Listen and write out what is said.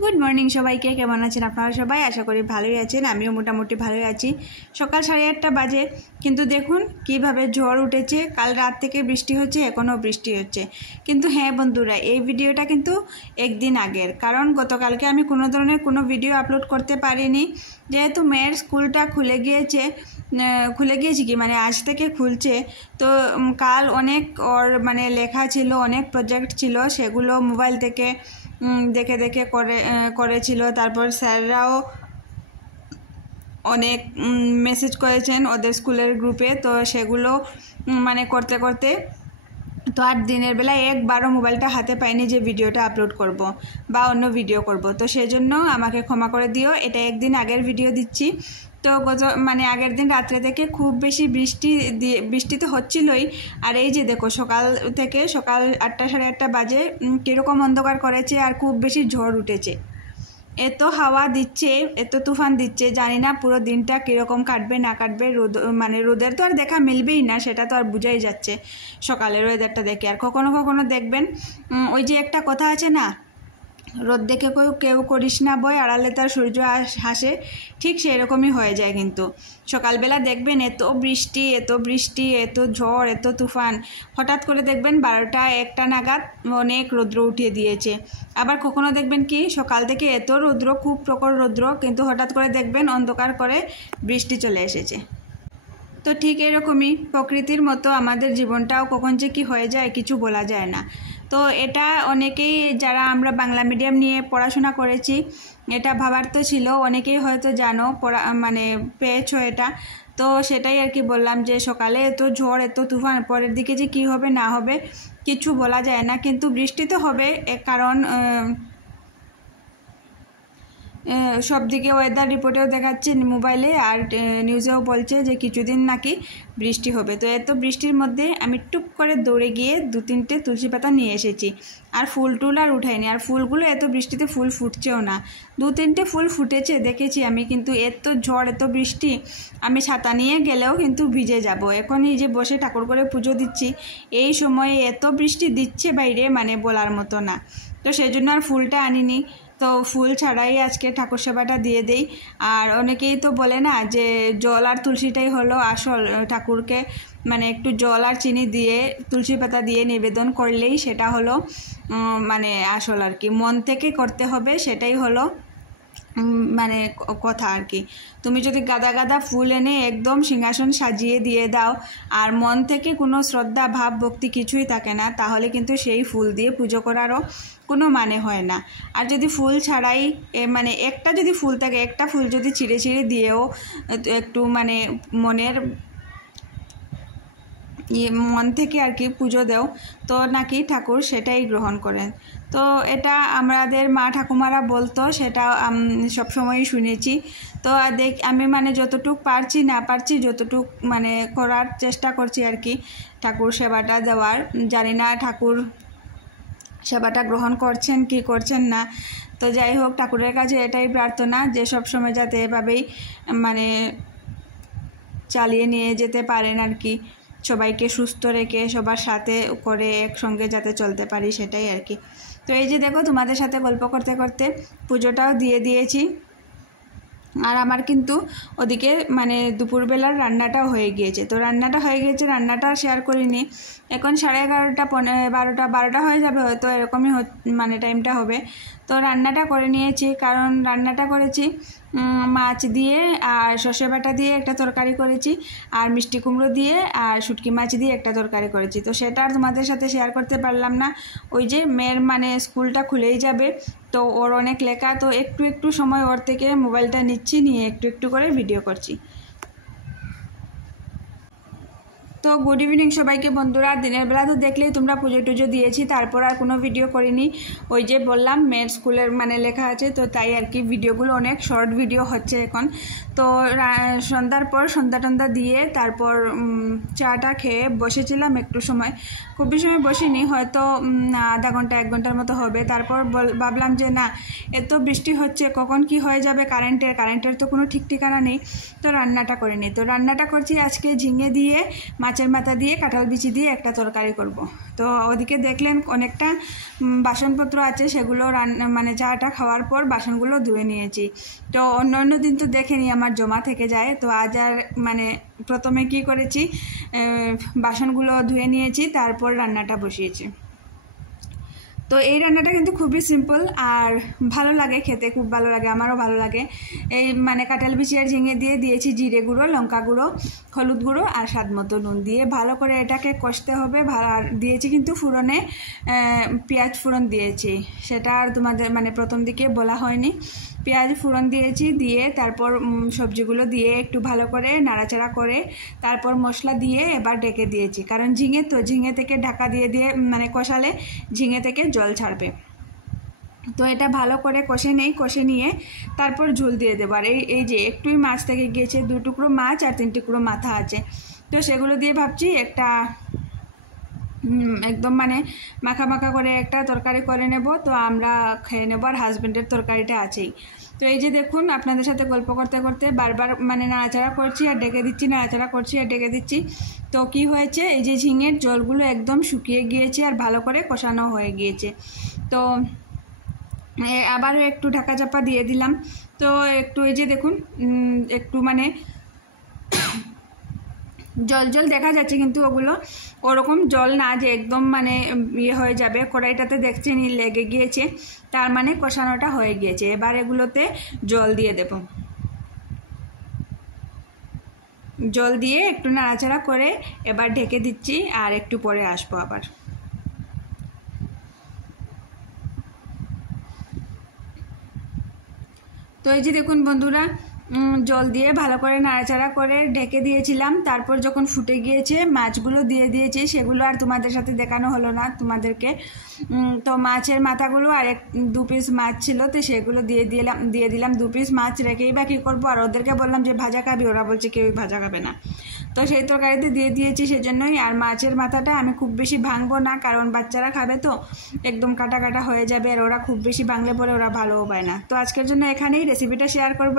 Good morning সবাইকে, কেমন আছেন আপনারা সবাই? আশা করি ভালোই আছেন। আমিও মোটামুটি ভালোই আছি। সকাল 8:30 বাজে, কিন্তু দেখুন কিভাবে ঝড় উঠেছে। কাল রাত থেকে বৃষ্টি হচ্ছে, এখনও বৃষ্টি হচ্ছে। কিন্তু হ্যাঁ বন্ধুরা, এই ভিডিওটা কিন্তু একদিন আগের, কারণ গতকালকে আমি কোনো ধরনের কোনো ভিডিও আপলোড করতে পারিনি, যেহেতু মেয়ের স্কুলটা খুলে গিয়েছে কি মানে আজ থেকে খুলছে। তো কাল অনেক ওর মানে লেখা ছিল, অনেক প্রজেক্ট ছিল, সেগুলো মোবাইল থেকে দেখে দেখে করেছিল। তারপর স্যাররাও অনেক মেসেজ করেছেন ওদের স্কুলের গ্রুপে, তো সেগুলো মানে করতে করতে তো আর দিনের বেলা একবারও মোবাইলটা হাতে পাইনি যে ভিডিওটা আপলোড করব বা অন্য ভিডিও করব। তো সেই জন্য আমাকে ক্ষমা করে দিও, এটা একদিন আগের ভিডিও দিচ্ছি। তো মানে আগের দিন রাত্রে থেকে খুব বেশি বৃষ্টি তো হচ্ছিলই। আর এই যে দেখো সকাল 8টা 8:30 বাজে কীরকম অন্ধকার করেছে আর খুব বেশি ঝড় উঠেছে। এত হাওয়া দিচ্ছে, এত তুফান দিচ্ছে, জানি না পুরো দিনটা কীরকম কাটবে না কাটবে। রোদের তো আর দেখা মিলবেই না, সেটা তো আর বোঝাই যাচ্ছে সকালের ওয়েদারটা দেখে। আর কখনো কখনো দেখবেন ওই যে একটা কথা আছে না, রোদ দেখে কেউ করিস না বই, আড়ালে তার সূর্য হাসে, ঠিক সেই রকমই হয়ে যায়। কিন্তু সকালবেলা দেখবেন এত বৃষ্টি এত ঝড় এত তুফান, হঠাৎ করে দেখবেন 12টা 1টা নাগাদ অনেক রৌদ্র উঠিয়ে দিয়েছে। আবার কখনো দেখবেন কি সকাল থেকে এত রৌদ্র, খুব প্রখর রৌদ্র, কিন্তু হঠাৎ করে দেখবেন অন্ধকার করে বৃষ্টি চলে এসেছে। তো ঠিক এরকমই প্রকৃতির মতো আমাদের জীবনটাও কখন যে কী হয়ে যায় কিছু বলা যায় না। তো এটা অনেকেই, যারা আমরা বাংলা মিডিয়াম নিয়ে পড়াশোনা করেছি, এটা ভাবার তো ছিল, অনেকেই হয়তো জানো, মানে পেয়েছো এটা। তো সেটাই আর কি বললাম, যে সকালে এত ঝড় এত তুফান, পরের দিকে যে কী হবে না হবে কিছু বলা যায় না। কিন্তু বৃষ্টি তো হবে, কারণ সব দিকে ওয়েদার রিপোর্টেও দেখাচ্ছে মোবাইলে, আর নিউজেও বলছে যে কিছুদিন নাকি বৃষ্টি হবে। তো এত বৃষ্টির মধ্যে আমি টুক করে দৌড়ে গিয়ে 2-3টে তুলসী পাতা নিয়ে এসেছি। আর ফুল টুল আর উঠাইনি, আর ফুলগুলো এত বৃষ্টিতে ফুল ফুটছেও না। 2-3টে ফুল ফুটেছে দেখেছি আমি, কিন্তু এত ঝড় এত বৃষ্টি, আমি ছাতা নিয়ে গেলেও কিন্তু ভিজে যাব। এখন এই যে বসে ঠাকুর করে পুজো দিচ্ছি, এই সময়ে এত বৃষ্টি দিচ্ছে বাইরে, মানে বলার মতো না। তো সেই জন্য আর ফুলটা আনিনি। তো ফুল ছাড়াই আজকে ঠাকুর সেবাটা দিয়ে দেই। আর অনেকেই তো বলে না যে জল আর তুলসীটাই হলো আসল, ঠাকুরকে মানে একটু জল আর চিনি দিয়ে তুলসী পাতা দিয়ে নিবেদন করলেই সেটা হলো মানে আসল আর কি। মন থেকে করতে হবে, সেটাই হলো মানে কথা আর কি। তুমি যদি গাদা গাদা ফুল এনে একদম সিংহাসন সাজিয়ে দিয়ে দাও, আর মন থেকে কোনো শ্রদ্ধা ভাব ভক্তি কিছুই থাকে না, তাহলে কিন্তু সেই ফুল দিয়ে পুজো করারও কোনো মানে হয় না। আর যদি ফুল ছাড়াই মানে একটা যদি ফুল থাকে, একটা ফুল যদি ছিঁড়ে দিয়েও একটু মানে মন থেকে আর কি পুজো দেও, তো নাকি ঠাকুর সেটাই গ্রহণ করেন। তো এটা আমাদের মা ঠাকুমারা বলতো, সেটা সবসময়ই শুনেছি। তো আমি মানে যতটুক পারছি না পারছি, যতটুক মানে করার চেষ্টা করছি আর কি ঠাকুর সেবাটা দেওয়ার। জানি না ঠাকুর সেবাটা গ্রহণ করছেন কি করছেন না। তো যাই হোক, ঠাকুরের কাছে এটাই প্রার্থনা যে সবসময় যাতে এভাবেই মানে চালিয়ে নিয়ে যেতে পারেন আর কি, সবাইকে সুস্থ রেখে সবার সাথে করে একসঙ্গে যাতে চলতে পারি, সেটাই আর কি। তো এই যে দেখো, তোমাদের সাথে গল্প করতে করতে পুজোটাও দিয়ে দিয়েছি। আর আমার কিন্তু ওদিকে মানে দুপুরবেলার রান্নাটাও হয়ে গিয়েছে। তো রান্নাটা শেয়ার করিনি। এখন 11:30 12টা হয়ে যাবে হয়তো, এরকমই মানে টাইমটা হবে। তো রান্নাটা করে নিয়েছি, কারণ রান্নাটা করেছি মাছ দিয়ে আর সর্ষে বাটা দিয়ে একটা তরকারি করেছি, আর মিষ্টি কুমড়ো দিয়ে আর শুটকি মাছ দিয়ে একটা তরকারি করেছি। তো সেটা আর তোমাদের সাথে শেয়ার করতে পারলাম না। ওই যে মেয়ের মানে স্কুলটা খুলেই যাবে, তো ওর অনেক লেখা, তো একটু সময় ওর থেকে মোবাইলটা নিয়ে একটু করে ভিডিও করছি। তো গুড ইভিনিং সবাইকে বন্ধুরা। দিনের বেলা তো দেখলেই তোমরা পুজো টুজো দিয়েছি, তারপর আর কোনো ভিডিও করিনি। ওই যে বললাম মেয়ের স্কুলের মানে লেখা আছে, তো তাই আর কি ভিডিওগুলো অনেক শর্ট ভিডিও হচ্ছে এখন। তো সন্ধ্যার পর সন্ধ্যা দিয়ে তারপর চাটা খেয়ে বসেছিলাম একটু সময়, খুব বেশি সময় বসিনি, হয়তো আধা ঘন্টা 1 ঘন্টার মতো হবে। তারপর ভাবলাম যে না, এত বৃষ্টি হচ্ছে, কখন কি হয়ে যাবে কারেন্টের তো কোনো ঠিক ঠিকানা নেই। তো রান্নাটা করিনি। তো রান্নাটা করছি আজকে ঝিঙে দিয়ে মাছের মাথা দিয়ে কাঁঠাল বিচি দিয়ে একটা তরকারি করব। তো ওদিকে দেখলেন অনেকটা বাসনপত্র আছে, সেগুলো মানে চাটা খাওয়ার পর বাসনগুলো ধুয়ে নিয়েছি। তো অন্য দিন তো দেখেনি আমার জমা থেকে যায়, তো আজ আর মানে প্রথমে কি করেছি, বাসনগুলো ধুয়ে নিয়েছি, তারপর রান্নাটা বসিয়েছি। তো এই রান্নাটা কিন্তু খুবই সিম্পল আর ভালো লাগে খেতে, খুব ভালো লাগে, আমারও ভালো লাগে। এই মানে কাঁঠাল বিচি আর ঝিঙে দিয়ে দিয়েছি জিরে গুঁড়ো, লঙ্কা গুঁড়ো, হলুদ গুঁড়ো আর স্বাদ মতো নুন দিয়ে ভালো করে এটাকে কষতে হবে। আর দিয়েছি কিন্তু ফোড়নে পেঁয়াজ ফোড়ন দিয়েছি, সেটা আর তোমাদের মানে প্রথম দিকে বলা হয়নি। পেঁয়াজ ফোড়ন দিয়েছি, দিয়ে তারপর সবজিগুলো দিয়ে একটু ভালো করে নাড়াচাড়া করে তারপর মশলা দিয়ে এবার ঢেকে দিয়েছি, কারণ ঝিঙে থেকে ঢাকা দিয়ে মানে কষালে ঝিঙে থেকে জল ছাড়বে। তো এটা ভালো করে কষে নিয়ে তারপর ঝোল দিয়ে দেবো। আর এই যে একটুই মাছ থেকে গিয়েছে, 2 টুকরো মাছ আর 3 টুকরো মাথা আছে, তো সেগুলো দিয়ে ভাবছি একটা একদম মানে মাখা মাখা করে একটা তরকারি করে নেব। তো আমরা খেয়ে নেব, আর হাজব্যান্ডের তরকারিটা আছেই। তো এই যে দেখুন, আপনাদের সাথে গল্প করতে করতে বারবার মানে নাড়াচাড়া করছি আর ডেকে দিচ্ছি, নাড়াচাড়া করছি আর ডেকে দিচ্ছি। তো কি হয়েছে, এই যে ঝিঙের জলগুলো একদম শুকিয়ে গিয়েছে আর ভালো করে কষানো হয়ে গিয়েছে। তো আবারও একটু ঢাকা চাপা দিয়ে দিলাম। তো একটু এই যে দেখুন একটু মানে জল দেখা যাচ্ছে, কিন্তু ওগুলো ওরকম জল না যে একদম মানে ইয়ে হয়ে যাবে। কড়াইটাতে দেখছেন লেগে গিয়েছে, তার মানে কষানোটা হয়ে গিয়েছে। এবার এগুলোতে জল দিয়ে দেব, জল দিয়ে একটু নাড়াচাড়া করে এবার ঢেকে দিচ্ছি, আর একটু পরে আসবো আবার। তো এই যে দেখুন বন্ধুরা, জল দিয়ে ভালো করে নাড়াচাড়া করে ঢেকে দিয়েছিলাম, তারপর যখন ফুটে গিয়েছে মাছগুলো দিয়ে দিয়েছি। সেগুলো আর তোমাদের সাথে দেখানো হলো না তোমাদেরকে। তো মাছের মাথাগুলো আর 2 পিস মাছ ছিল, তো সেগুলো দিয়ে দিলাম। 2 পিস মাছ রেখেই বা কী করবো, আর ওদেরকে বললাম যে ভাজা খাবি, ওরা বলছে কেউই ভাজা খাবে না। তো সেই তরকারিতে দিয়ে দিয়েছি সেজন্যই। আর মাছের মাথাটা আমি খুব বেশি ভাঙবো না, কারণ বাচ্চারা খাবে তো একদম কাটা কাটা হয়ে যাবে, আর ওরা খুব বেশি ভাঙলে পরে ওরা ভালোও পায় না। তো আজকের জন্য এখানেই রেসিপিটা শেয়ার করবো।